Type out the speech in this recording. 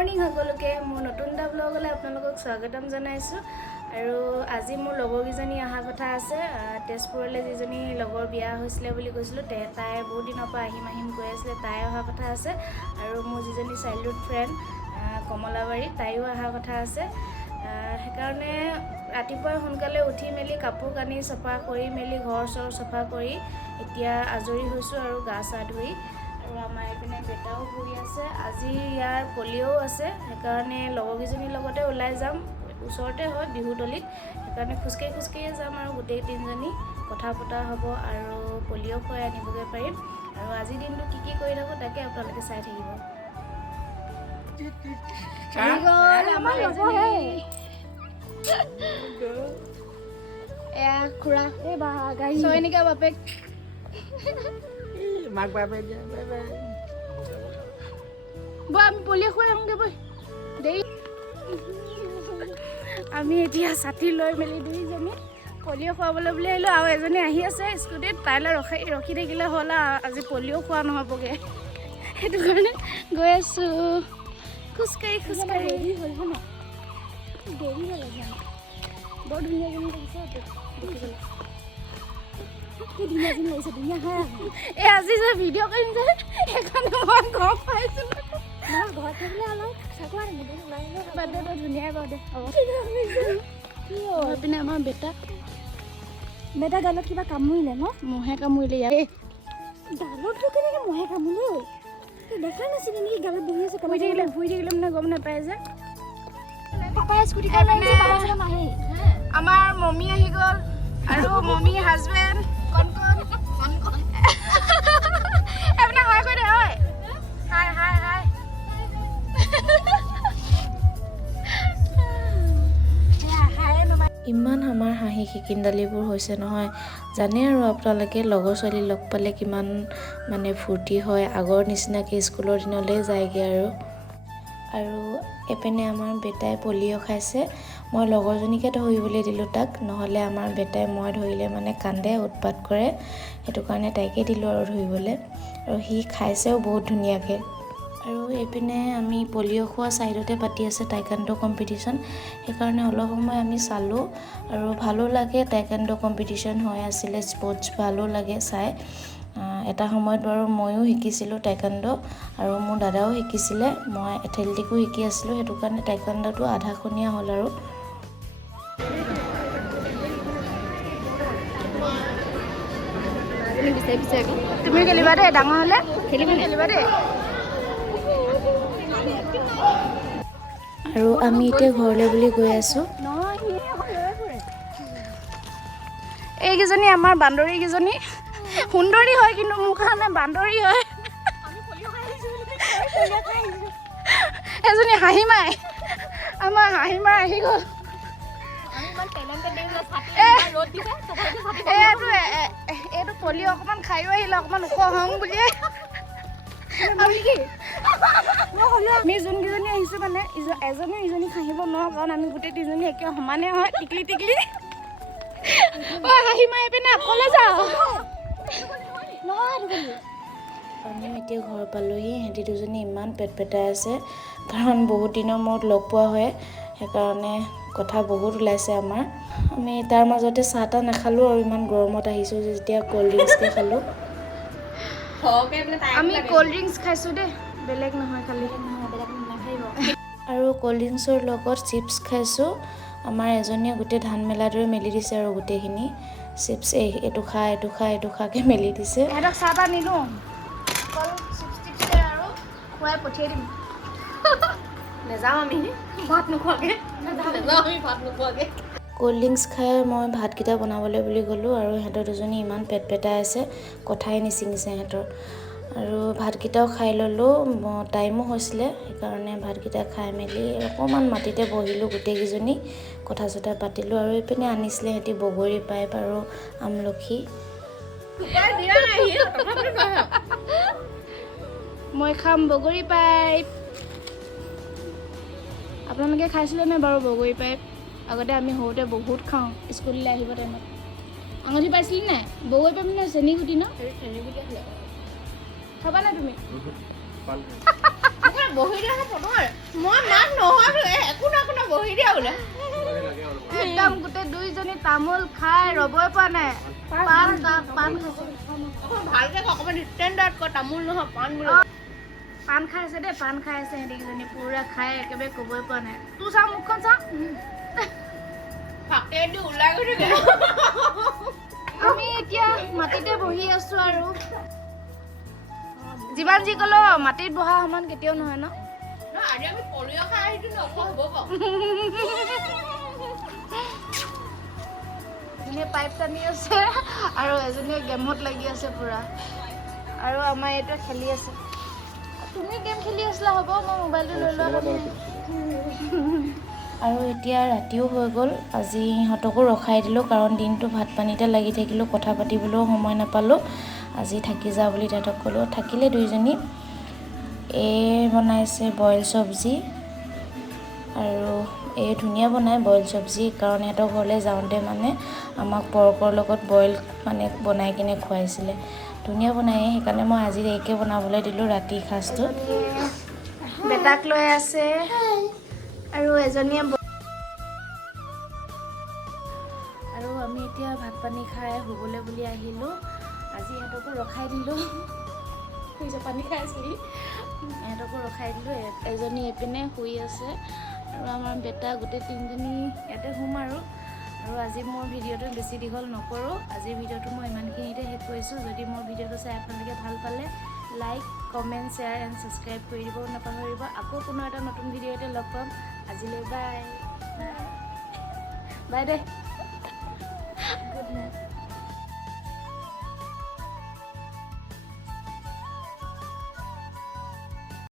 morning সকলোকে মোৰ নতুন এটা ব্লগলৈ আপোনালোকক স্বাগতম জনাইছোঁ আৰু আজি মোৰ লগৰকেইজনী অহা কথা আছে তেজপুৰলৈ যিজনী লগৰ বিয়া হৈছিলে বুলি কৈছিলোঁ তাই বহুত দিনৰ পৰা আহিম কৈ আছিলে তাই অহা কথা আছে আৰু মোৰ যিজনী চাইল্ডহুড ফ্ৰেণ্ড কমলাবাৰী তাইও অহা কথা আছে সেইকাৰণে ৰাতিপুৱা সোনকালে উঠি মেলি কাপোৰ কানি চফা কৰি মেলি ঘৰ চৰ চফা কৰি এতিয়া আজৰি হৈছোঁ আৰু গা চা ধুই আৰু আমাৰ এইপিনে বেটাও শুই আছে আজি ইয়াৰ পলিঅ'ও আছে সেইকাৰণে লগৰকেইজনীৰ লগতে ওলাই যাম ওচৰতে হয় বিহুতলিত সেইকাৰণে খোজকাঢ়িয়ে যাম আৰু গোটেই তিনিজনী কথা পতা হ'ব আৰু পলিঅ' খুৱাই আনিবগৈ পাৰিম আৰু আজিৰ দিনটো কি কৰি থাকোঁ তাকে আপোনালোকে চাই থাকিব এয়া খুৰা এই বা গাড়ী চয়নিকা বাপেক মাক বাপেক বৈ আমি পলিঅ' খুৱাই আহোঁগৈ বৈ দেৰি আমি এতিয়া ছাতি লৈ মেলি দুইজনী পলিঅ' খুৱাবলৈ বুলি আহিলোঁ আৰু এজনী আহি আছে স্কুটিত তাইলৈ ৰখি থাকিলে হ'ল আৰু আজি পলিঅ' খোৱা নহ'বগৈ সেইটো কাৰণে গৈ আছোঁ খোজকাঢ়ি দেৰি হ'ল হয় নাই দেৰি হ'ল বৰ ধুনীয়া লাগিছে দেখিবলৈ কি ধুনীয়া লাগিছে ধুনীয়া হয় এই আজি যে ভিডিঅ' কৰিম যে সেইকাৰণে মই গম পাইছোঁ ঘৰত থাকিলে অলপ চাগোৱা বাৰ্থডেটো ধুনীয়াই বাৰু দে পিনে আমাৰ বেটা গালত কিবা কামুৰিলে ন মহে কামুৰিলে ইয়াত গালতটো কেনেকৈ মহে কামুৰিলে দেখা নাছিলে নেকি গালত বহি আছে শুই থাকিলে মানে গম নাপায় যে আমাৰ মম্মী আহি গ'ল আৰু মম্মী হাজবেণ্ড কণ এইপিনে হয় কৈ দে হয় হাই ইমান আমাৰ হাঁহি খিকিন্দালিবোৰ হৈছে নহয় জানে আৰু আপোনালোকে লগৰ ছোৱালী লগ পালে কিমান মানে ফূৰ্তি হয় আগৰ নিচিনাকৈ স্কুলৰ দিনলৈ যায়গৈ আৰু এপিনে আমাৰ বেটাই পলিঅ' খাইছে মই লগৰজনীকে ধৰিবলৈ দিলোঁ তাক নহ'লে আমাৰ বেটাই মই ধৰিলে মানে কান্দে উৎপাত কৰে সেইটো কাৰণে তাইকে দিলোঁ আৰু ধৰিবলৈ আৰু সি খাইছেও বহুত ধুনীয়াকৈ আৰু এইপিনে আমি পলিঅ' খোৱা ছাইডতে পাতি আছে টাইকাণ্ডো কম্পিটিশ্যন সেইকাৰণে অলপ সময় আমি চালোঁ আৰু ভালো লাগে টাইকাণ্ডো কম্পিটিশ্যন হৈ আছিলে স্পৰ্টছ ভালো লাগে চাই এটা সময়ত বাৰু ময়ো শিকিছিলোঁ টাইকাণ্ডো আৰু মোৰ দাদাও শিকিছিলে মই এথলেটিকো শিকি আছিলোঁ সেইটো কাৰণে টাইকাণ্ডোটো আধাখনীয়া হ'ল আৰু তুমি খেলিবা দেই ডাঙৰ হ'লে খেলিবা দেই আৰু আমি এতিয়া ঘৰলৈ বুলি গৈ আছোঁ এইকেইজনী আমাৰ বান্দৰীকেইজনী সুন্দৰী হয় কিন্তু মোৰ কাৰণে বান্দৰী হয় এজনী হাঁহিমাই আমাৰ হাঁহিমাই আহি গ'ল এইটো পলিঅ' অকণমান খায়ো আহিলে অকণমান ওখ হওঁ বুলিয়ে আমি যোনকেইজনী আহিছোঁ মানে এজনী ইজনী হাঁহিব নোৱাৰোঁ কাৰণ আমি গোটেই তিনিজনী একে সমানে হয় টিকলি হাঁহি মাৰি পিনে অকলে যাওঁ আমি এতিয়া ঘৰ পালোহি সিহঁতি দুজনী ইমান পেটাই আছে কাৰণ বহুত দিনৰ মূৰত লগ পোৱা হয় সেইকাৰণে কথা বহুত ওলাইছে আমাৰ আমি তাৰ মাজতে চাহ তাহ নাখালোঁ আৰু ইমান গৰমত আহিছোঁ যেতিয়া ক'ল্ড ড্ৰিংকছকে খালোঁ আমি ক'ল্ড ড্ৰিংকছ খাইছোঁ দেই বেলেগ নহয় খালি আৰু ক'ল্ড ড্ৰিংকছৰ লগত চিপছ খাইছোঁ আমাৰ এজনীয়ে গোটেই ধান মেলাদৰে মেলি দিছে আৰু গোটেইখিনি চিপছ এইটো খাকে মেলি দিছে সিহঁতক চাহ তাহ নিদিওঁ অকল চিপছ টিপছে আৰু খুৱাই পঠিয়াই দিম নেযাওঁ আমি ভাত নোখোৱাকৈ ক'ল্ড ড্ৰিংকছ খাই মই ভাতকেইটা বনাবলৈ বুলি গ'লোঁ আৰু সিহঁতৰ দুজনী ইমান পেটাই আছে কথাই নিচিঙিছে সিহঁতৰ আৰু ভাতকেইটাও খাই ল'লোঁ টাইমো হৈছিলে সেইকাৰণে ভাতকেইটা খাই মেলি অকণমান মাটিতে বহিলোঁ গোটেইকেইজনী কথা চথা পাতিলোঁ আৰু এইপিনে আনিছিলে সিহঁতি বগৰী পাইপ আৰু আমলখি মই খাম বগৰী পাইপ আপোনালোকে খাইছিলেনে বাৰু বগৰী পাইপ আগতে আমি সৰুতে বহুত খাওঁ স্কুললৈ আহিব টাইমত আঙুঠি পাইছিলি নাই বগৰী পাইপ নে চেনী গুটি ন খাবা না তুমি বহি দিয়া প্ৰথমে মই মাক নহয়তো একো না বহি দিয়া বোলে একদম গোটেই দুইজনী তামোল খাই ৰ'বই পৰা নাই পাণ ভালকে অকণমান ষ্টেণ্ডাৰ্ড কৈ তামোল নহয় পাণ বোলে পাণ খাই আছে দেই পাণ খাই আছে সিহঁতিকেইজনী পুৰা খাই একেবাৰে ক'বই পৰা নাই তোৰ চা মুখখন চা ফাকেদি ওলাই গৈ থাকে আমি এতিয়া মাটিতে বহি আছো আৰু যিমান যি ক'লেও মাটিত বহা সমান কেতিয়াও নহয় ন আজি আমি পলিঅ' খাই আহিছো নহ'ব বাৰু এজনীয়ে পাইপ টানি আছে আৰু এজনীয়ে গেমত লাগি আছে পুৰা আৰু আমাৰ এইটোৱে খেলি আছে তুমি গেম খেলি আছিলা হ'ব মই মোবাইলটো লৈ লোৱা আৰু এতিয়া ৰাতিও হৈ গ'ল আজি ইহঁতকো ৰখাই দিলোঁ কাৰণ দিনটো ভাত পানীতে লাগি থাকিলোঁ কথা পাতিবলৈও সময় নাপালোঁ আজি থাকি যা বুলি তাহাঁতক ক'লোঁ থাকিলে দুইজনী বনাইছে বইল চব্জি আৰু ধুনীয়া বনায় বইল চব্জি কাৰণ সিহঁতৰ ঘৰলৈ যাওঁতে মানে আমাক পৰ্কৰ লগত বইল মানে বনাই কিনে খুৱাইছিলে ধুনীয়া বনায় সেইকাৰণে মই আজি এইকে বনাবলৈ দিলোঁ ৰাতি সাঁজটো বেটাক লৈ আছে আৰু এজনীয়ে আৰু আমি এতিয়া ভাত পানী খাই শুবলৈ বুলি আহিলোঁ আজি ইহঁতকো ৰখাই দিলোঁ পানী খাই আছিলি ইহঁতকো ৰখাই দিলোঁ এজনী এইপিনে শুই আছে আৰু আমাৰ বেটা গোটেই তিনিজনী ইয়াতে শুম আৰু আজি মোৰ ভিডিঅ'টো বেছি দীঘল নকৰোঁ আজিৰ ভিডিঅ'টো মই ইমানখিনিতে শেষ কৰিছোঁ যদি মোৰ ভিডিঅ'টো চাই আপোনালোকে ভাল পালে like comment share and subscribe কৰি দিব নাপাহৰিব আকৌ কোনো এটা নতুন ভিডিঅ'তে লগ পাম আজিলৈ বাই বাই দে গুড নাইট